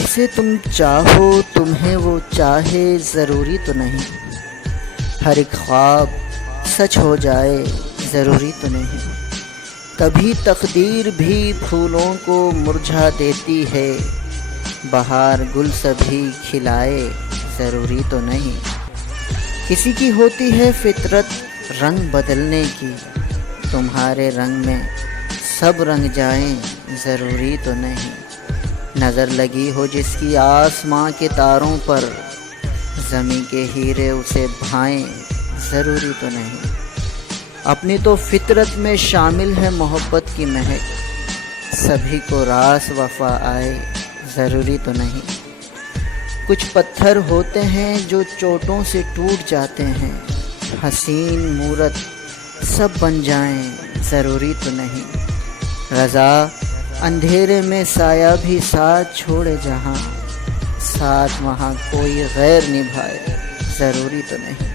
جسے تم چاہو تمہیں وہ چاہے ضروری تو نہیں، ہر ایک خواب سچ ہو جائے ضروری تو نہیں، کبھی تقدیر بھی پھولوں کو مرجھا دیتی ہے، بہار گل سبھی کھلائے ضروری تو نہیں، کسی کی ہوتی ہے فطرت رنگ بدلنے کی، تمہارے رنگ میں سب رنگ جائیں ضروری تو نہیں، نظر لگی ہو جس کی آسماں کے تاروں پر، زمیں کے ہیرے اسے بھائیں ضروری تو نہیں، اپنی تو فطرت میں شامل ہے محبت کی مہک، سبھی کو راس وفا آئے ضروری تو نہیں، کچھ پتھر ہوتے ہیں جو چوٹوں سے ٹوٹ جاتے ہیں، حسین مورت سب بن جائیں ضروری تو نہیں، رضا اندھیرے میں سایہ بھی ساتھ چھوڑے جہاں، ساتھ وہاں کوئی غیر نبھائے ضروری تو نہیں۔